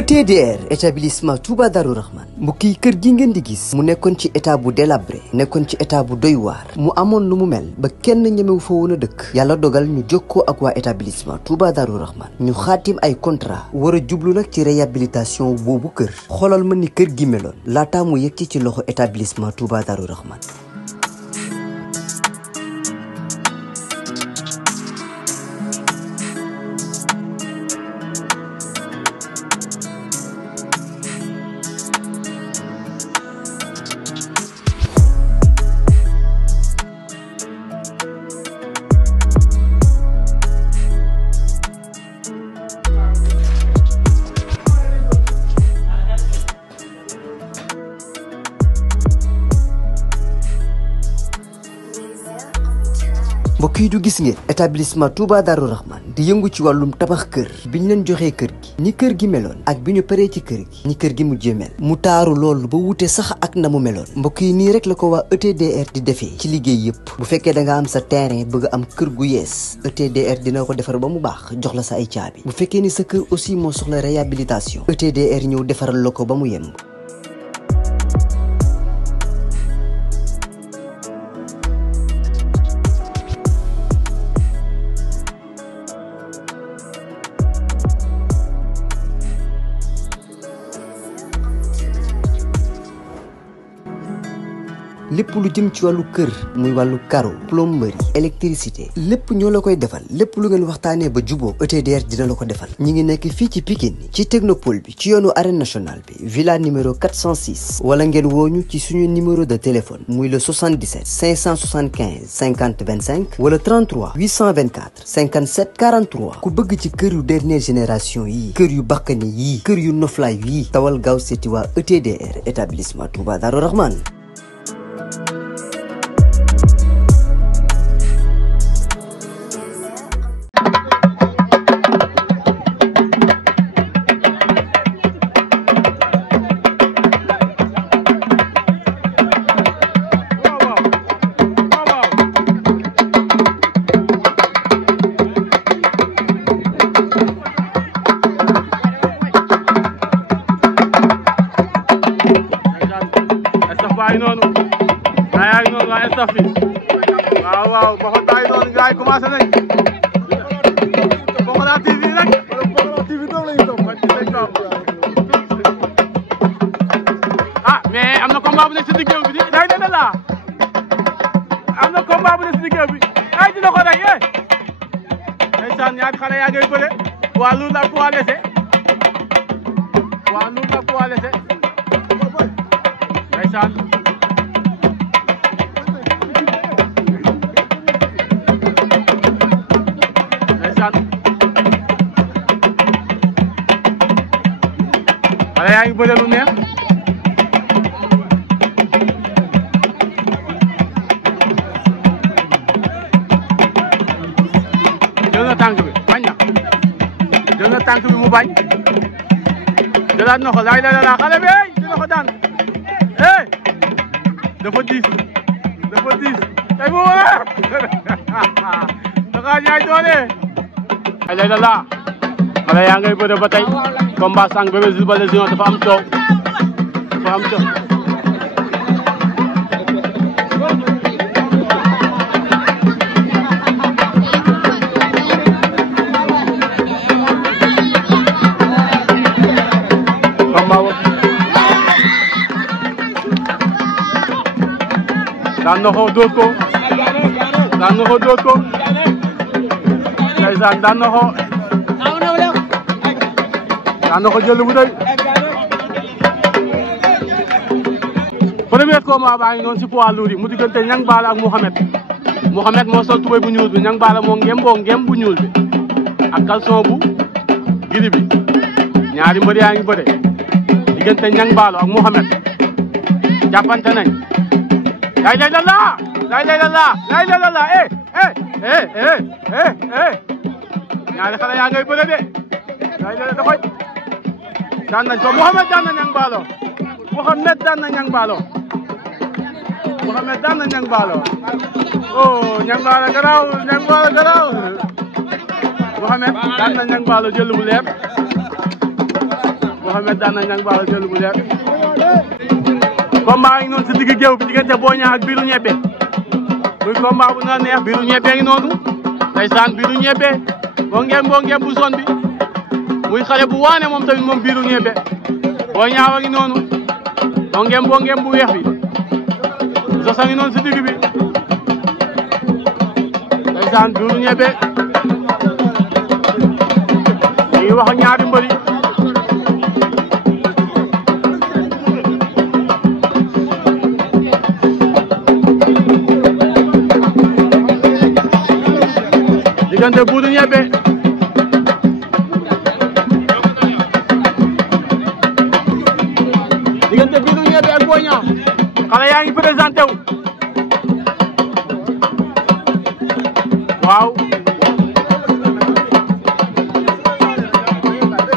ETDR établissement Touba Darou Rahman mbokk yi kër gi ngeen di gis mu nekkoon ci état bu délabré nekkoon ci état bu doy waar mu amoon lu mu mel ba kenn ñemewu fa woon a dëkk yàlla dogal ñu jokkoo ak waa établissement Touba Darou Rahman ñu xaatim ay contrat war a jublu nag ci réhabilitation boobu kër xoolal ma ni kër gi meloon laataa mu yegg ci loxo établissement Touba Darou Rahman. mbokk yi du gis ngeen établissement Touba Darou Rahman di yëngu ci wàllum tabax kër bi ñu leen joxee kër gi ni kër gi meloon ak bi ñu paree ci kër gi ni kër gi mujjee mel mu taaru loolu ba wute sax ak na mu meloon mbokk yi nii rek la ko waa ETDR di defee ci liggéey yëpp bu fekkee da nga am sa terrain bëgg am kër gu yees ETDR dina ko defar ba mu baax jox la sa ay caabi bu fekkee ni sa kër aussi moo soxla réhabilitation ETDR ñëw defaral la ko ba mu yemb. lépp lu jëm ci wàllu kër muy wàllu carreau plomberie électricité lépp ñoo la koy defal lépp lu ngeen waxtaanee ba juboo ETDR dina la ko defal ñi ngi nekk fii ci Pikine ci technopole bi ci yoonu arène nationale bi villa numéro 406 wala ngeen wooñu ci suñu numéro de téléphone muy le 77 575 50 25 wala 33 824 57 43 ku bëgg ci kër yu dernière génération yii kër yu bakkane yii kër yu noflaay yii tawal gaaw seeti waa ETDR établissement Touba Darou Rahman. waaw noonu gaa yi noonu waa staff bi waaw Poxol baa ngi noonu gaa yi commencé nañ Poxol TV nag Poxol TV doom lañu topp mais am na combat bu nekk si diggéew bi day dana la am na combat bu nekk si diggéew bi ay dina ko rey ndeysaan ñaari xale yaa ngay bëre waa Lour la poids léger waa Lour la poids léger ndeysaan xale yaa ngi bëre lu neex jël na tànk bi bañ na jël na tànk bi mu bañ jëlaat na ko laay la xale bi dina ko daan dafa diis tey mu wala dafa ñaay doole ay lay la xale yaa ngay bëre ba tey combat sang Bébé Jules Baldé Junior dafa am coow daan na ko dóor ko ndeysaan daan na ko jël bu doy premier combat baa ngi noonu si poids lourd yi mu diggante Niang Ballo ak Mouhamed moo sol tubéy bu ñuul bi Niang Ballo moo ngem bu ñuul bi ak caleçon bu gris bi ñaari mbër yaa ngi bëre diggante Niang Ballo ak Mouhamed jàppante nañ lay lay la ñaari xale yaa ngay bëre de lay lay da koy daan nañ ko Mouhamed daan na Niang Ballo Mouhamed daan na Niang Ballo oh Niang Ballo garaaw Mouhamed daan na Niang Ballo jël bu leer Mouhamed daan na Niang Ballo jël bu leer combat ngi noonu si digg géew bi diggante Boy Niang ak Biiru Ñebbe muy combat bu na neex Biiru Ñebbe ngi noonu ndeysaan Biiru Ñebbe boo ngem bu zone bi muy xale bu waane moom tamit moom Biiru Ñebbe Boy Niang a ngi noonu boo ngem bu weex bi Zoss a ngi noonu si digg bi ndeysaan Biiru Ñebbe ngi wax ak ñaari mbëri diggante Biiru Ñebbe ak Boy Niang xale yaa ngi présenté wu waaw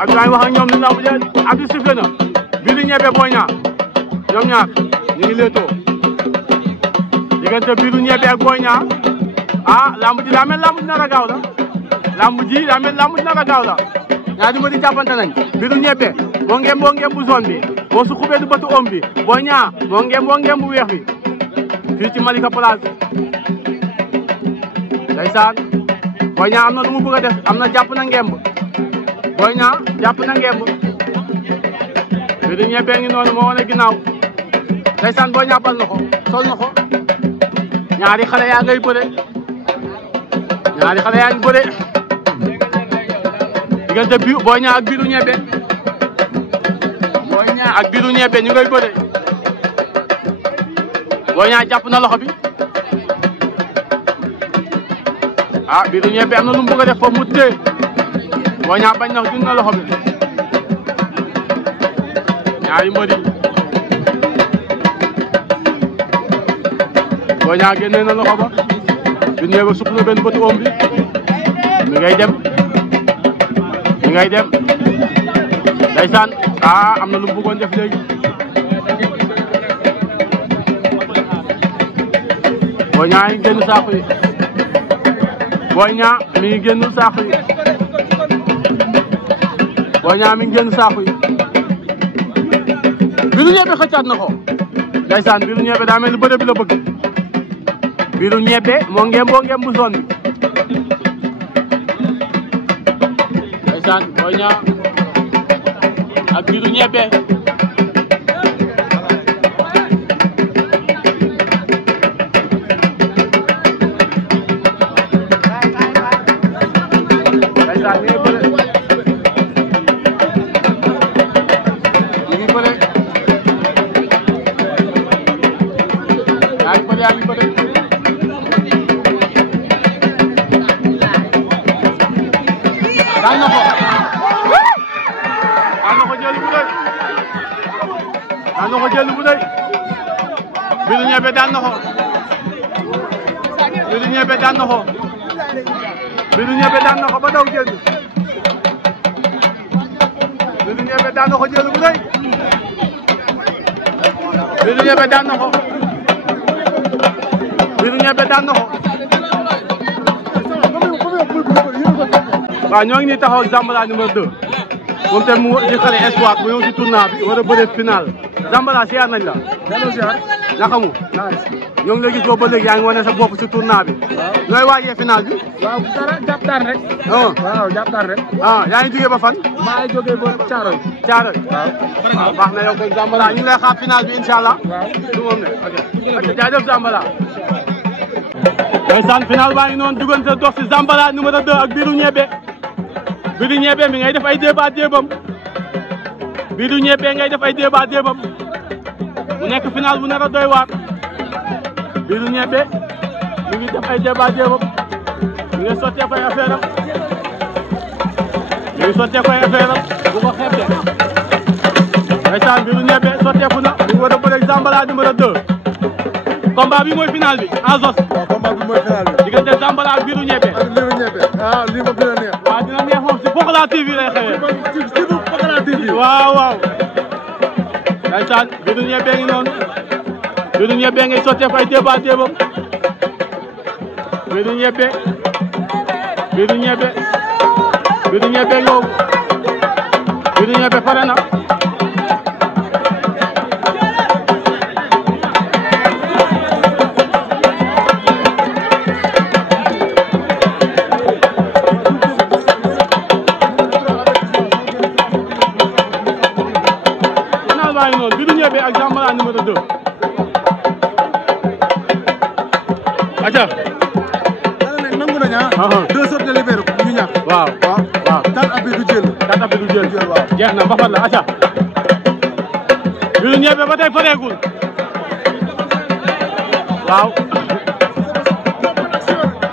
Abdoulaye wax ak ñoom li lamb ja Abdou sifflé na Biiru Ñebbe Boy Niang ñoom ñaar ñu ngi leetoo diggante Biiru Ñebbe ak Boy Niang ah lamb ji daa mel lamb ji nar a gaaw la lamb ji daa mel lamb ji nar a gaaw la ñaari mbër yi jàppante nañ Biiru Ñebbe moo ngem bu zone bi moo su xubee du bëtu om bi Boy Niang moo ngem bu weex bi fii ci Malika Place ndeysaan Boy Niang am na lu mu bëgg a def am na jàpp na ngemb Boy Niang jàpp na ngemb Biiru Ñebbe ngi noonu moo wane ginnaaw ndeysaan Boy Niang bal na ko sol na ko ñaari xale yaa ngay bëre ñaari xale yaa ngi bëre diggante bi Boy Niang ak Biiru Ñebbe Boy Niang ak Biiru Ñebbe ñu ngay bëre Boy Niang jàpp na loxo bi ah Biiru Ñebbe am na lu mu bëgg a def foofu mu téye Boy Niang bañ na dina loxo bi ñaari mbëri Boy Niang génnee na loxo ba Biiru Ñebbe sukk na benn bëtu oom bi mi ngay dem ndeysaan ah am na lu mu bëggoon def léegi Boy Niang mi ngi génn saako yi Boy Niang mi ngi génn saako yi Boy Niang mi ngi génn saako yi Biiru Ñebbe xëccaat na ko ndeysaan Biiru Ñebbe daa mel ni bëre bi la bëgg Biiru Ñebbe moo ngem bu zone bi ndeysaan Boy Niang ak Biiru Ñebbe daan na ko jël bu rëy Biiru Ñebbe daan na ko Biiru Ñebbe daan na ko Biiru Ñebbe daan na ko ba daw jël Biiru Ñebbe daan na ko jël bu rëy Biiru Ñebbe daan na ko Biiru Ñebbe daan na ko waaw ñoo ngi nii taxaw Zambala numéro 2 moom tamit mu di xale espoir bu ñëw si tournoi bi war a bëre final Zambala siyaar nañ la. delloo siyaar. naka mu. ñoo ngi lay gis boobu ba léegi yaa ngi wane sa bopp si tournoi bi. waaw looy waajee final bi. waaw dara jàpp daan rek. waaw jàpp daan rek. yaa ngi jógee ba fan. maa ngi jógee ba Thiaroye. Thiaroye. waaw baax na yow koy Zambala ñu ngi lay xaar final bi incha allah. waaw du moom ne ok. jaajëf Zambala. ndeysaan final baa ngi noonu diggante dox si Zambala numéro 2 ak Biiru Ñebbe. Biiru Ñebbe mi ngay def ay débat débam. Biiru Ñebbe ngay def ay débat débam. mu nekk final bu nar a doy waar. Biiru Ñebbe mi ngi def ay débat débam. mi ngi sottee koy affaire am. mi ngi sottee koy affaire am bu ko xeeb de. ndeysaan Biiru Ñebbe sotteeku na mi ngi war a bëre Zambala numéro 2. combat bi mooy final bi en Zoss. waaw combat bi mooy final bi. diggante Zambala ak Biiru Ñebbe. ak Biiru Ñebbe. ah lii moom dina neex. waaw dina neex moom si Pokola TV lay xëyee. ci Pokola TV. waaw waaw. ndeysaan Biiru Ñebbe ngi noonu. Biiru Ñebbe ngay sotteeku ay débat débam. Biiru Ñebbe. Biiru Ñebbe. Biiru Ñebbe ngoogu. Biru Ñebe pare na. Biru Ñebe ak Zambala numéro 2. Aja. nangu nañ ah. 2 sorties de libéré ñu ñàkk. waaw waaw. 4 appui du jël. 4 appui du jël. waaw. jeex na mbapat la aca. Biru Ñebe ba tey pareegul. waaw.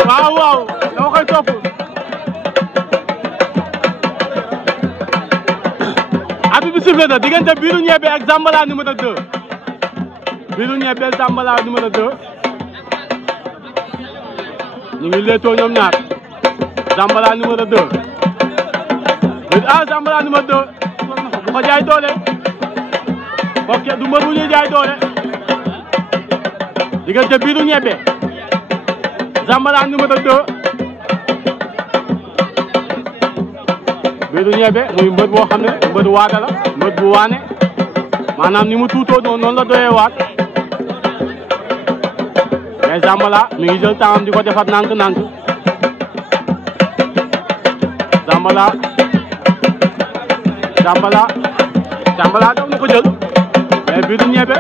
waaw dama koy topp. arbitre bi sifflé na diggante Biru Ñebe ak Zambala numéro 2. Biru Ñebe Zambala numéro 2. ñu ngi leetoo ñoom ñaar. Zambala numéro 2. Zambala numéro 2. bu ko jaay doole. ok du mbër bu ñuy jaay doole. diggante Biru Ñebe. Zambala numéro 2. Biru Ñebe muy mbër boo xam ne mbër waada la mbër bu waane maanaam ni mu tuutoo noonu la doyee waat mais Zambala mi ngi jël temps di ko defar nànk-nànk Zambala daw na ko jël mais Biru Ñebe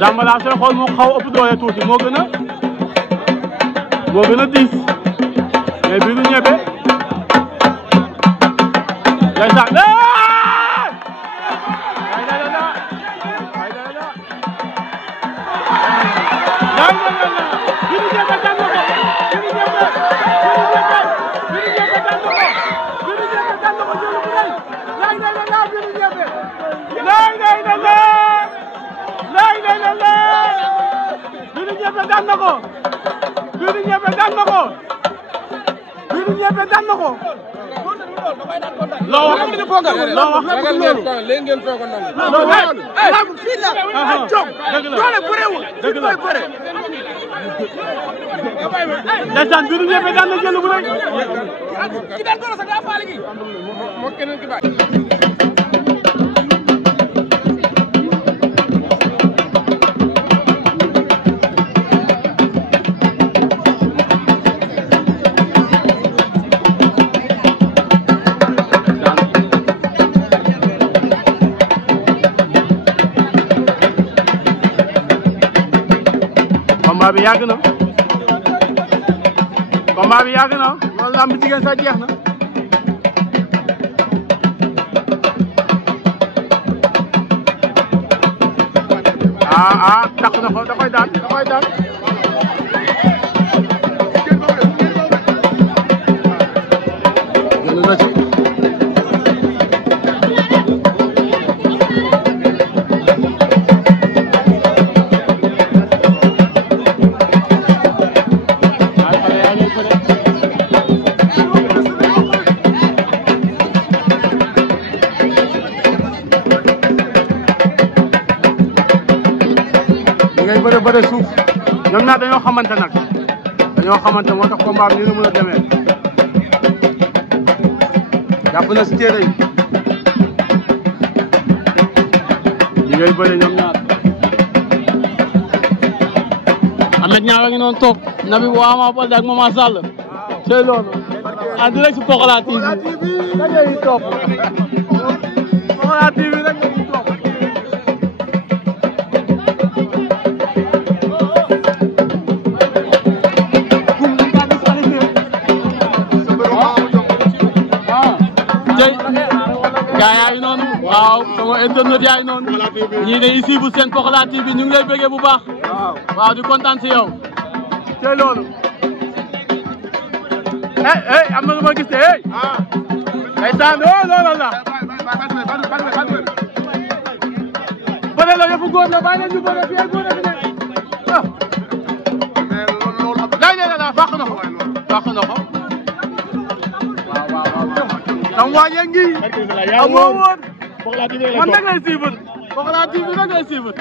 Zambala sooy xool moo xaw ëpp doole tuuti moo gën a diis mais Biru Ñebe ndeysaan Biru Ñebe daan na ko Biru Ñebe daan na ko Biru Ñebe daan na ko loo wax léegi ngeen foogoon na lamb fii la ak jom doole bëreewul dëgg la bëre ndeysaan Biru Ñebe daan na jël bu rëy ki daan doole sax daa faale gi moo keneen ki bàyyi. combat bi yàgg na loolu lamb jigéen sax jeex na takk na ko da koy daan génn na ci bëre suuf ñoom ñaar dañoo xamante nag moo tax combat bi ni la mën a demee jàpp na si téere yi ñi ngay bëre ñoom ñaar Amet Ñaar a ngi noonu toog Nabi bu Ama Baldé ak Mama Sall c'est loolu en direct si Pokola TV da ngay topp Pokola TV rek ngay topp gaa yaa ngi noonu waaw sama internet yaa ngi noonu ñii dañuy suivre seen Pokola TV ñu ngi lay bëggee bu baax waaw di kontaan si yow te loolu am na lu ma gis te ndeysaan loolu la bëre la yëfu góor la bàyyi leen ñu bëre fii ay góor fi nekk gaay ne la fàq na ko tam waaje ngi amoo woon man nag lay suivre Pokola TV nag lay suivre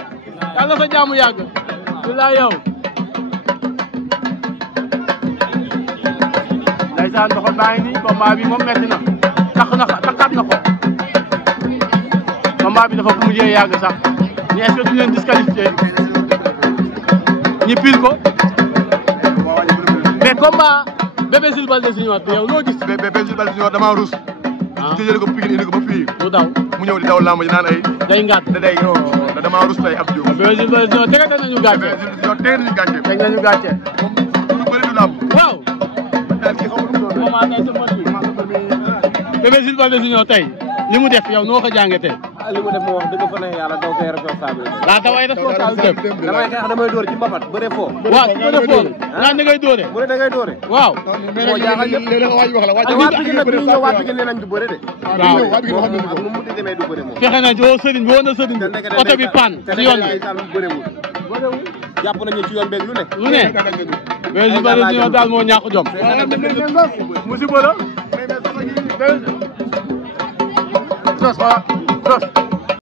yàlla sa jaamu yàgg bilaay yow ndeysaan doxal baa ngi nii combat bi moom metti na takkaat na ko combat bi dafa mujjee yàgg sax ni est-ce que duñ leen disqualifié ñi pile ko mais combat Bébé Jules Baldé Junior bi yow loo gis. Bébé Jules Baldé Junior damaa rus. ah jëlee ko Pikine indi ko ba fii. mu daw mu ñëw di daw làmb ji naan ay. day ngàtt da damaa rus tey ab jiw. Bébé Jules Baldé Junior tegate nañu gàcce. Bébé Jules Junior teg nañu gàcce. teg nañu gàcce. moom lu bëri du làmb. waaw. daal kii xamul lu mu doon Bébé Jules Baldé Junior tey li mu def yow noo ko jàngatee. ah li mu def moo wax dëgg fa ne yàlla daw say responsabilité. laa daw ay responsabilité. damay xeex damay dóor ci mbapat bëre foo. waaw ci bëre foo la da ngay dóore. mu ne da ngay dóore. waaw. moo jaaxal ñëpp léeg-léeg waaj wax la waaj. waa Pikine nag ñu ñëw waa Pikine nee nañ du bëre de. waaw ak nu mu di demee du bëre moom. fexe na joo sëriñ woo na sëriñ bi oto bi panne ci yoon bi. jàpp nañu ci yoon beeg lu ne. lu ne Bébé Jules Baldé Junior daal moo ñàkk jom. musiba la.